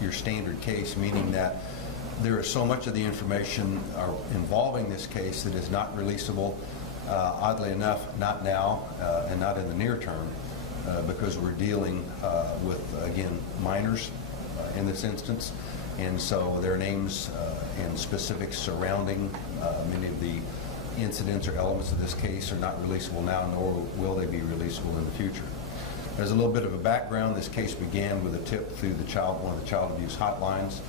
your standard case, meaning that there is so much of the information involving this case that is not releasable. Oddly enough, not now and not in the near term, because we're dealing with, again, minors in this instance, and so their names and specifics surrounding many of the incidents or elements of this case are not releasable now, nor will they be releasable in the future. There's a little bit of a background. This case began with a tip through one of the child abuse hotlines.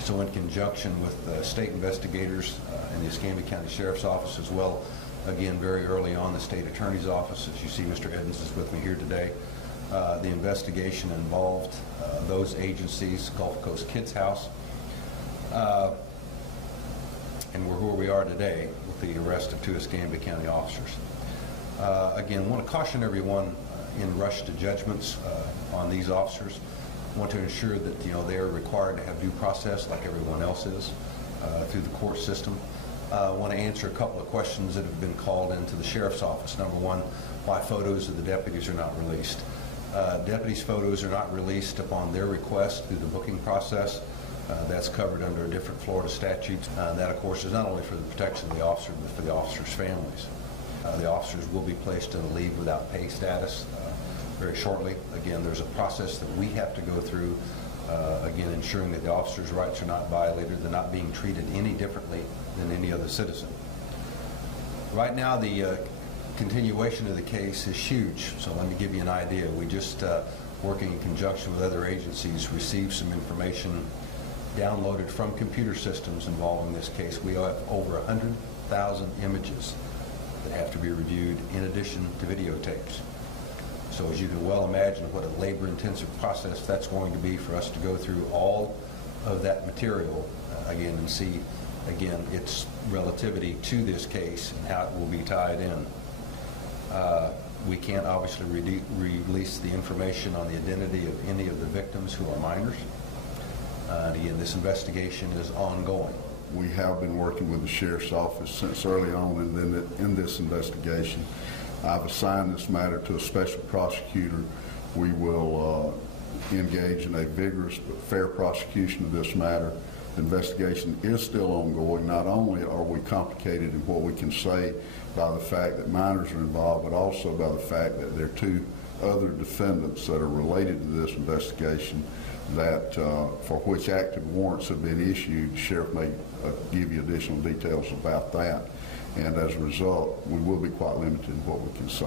So in conjunction with state investigators and the Escambia County Sheriff's Office, as well, again, very early on, the State Attorney's Office, as you see Mr. Edens is with me here today, the investigation involved those agencies, Gulf Coast Kids House, and we're where we are today with the arrest of 2 Escambia County officers. Again, I want to caution everyone in rush to judgments on these officers. I want to ensure that they are required to have due process like everyone else is through the court system. I want to answer a couple of questions that have been called into the Sheriff's Office. Number one, why photos of the deputies are not released. Deputies' photos are not released upon their request through the booking process. That's covered under a different Florida statute. That, of course, is not only for the protection of the officer, but for the officers' families. The officers will be placed in a leave without pay status very shortly. Again, there's a process that we have to go through, again, ensuring that the officers' rights are not violated, they're not being treated any differently than any other citizen. Right now, the continuation of the case is huge, so let me give you an idea. We just, working in conjunction with other agencies, received some information downloaded from computer systems involving this case. We have over 100,000 images that have to be reviewed in addition to videotapes. So as you can well imagine what a labor-intensive process that's going to be for us to go through all of that material again and see again its relativity to this case and how it will be tied in. We can't obviously release the information on the identity of any of the victims who are minors. And again, this investigation is ongoing. We have been working with the Sheriff's Office since early on in this investigation. I've assigned this matter to a special prosecutor. We will engage in a vigorous but fair prosecution of this matter. The investigation is still ongoing. Not only are we complicated in what we can say by the fact that minors are involved, but also by the fact that there are 2 other defendants that are related to this investigation that for which active warrants have been issued. The sheriff may give you additional details about that, and as a result we will be quite limited in what we can say.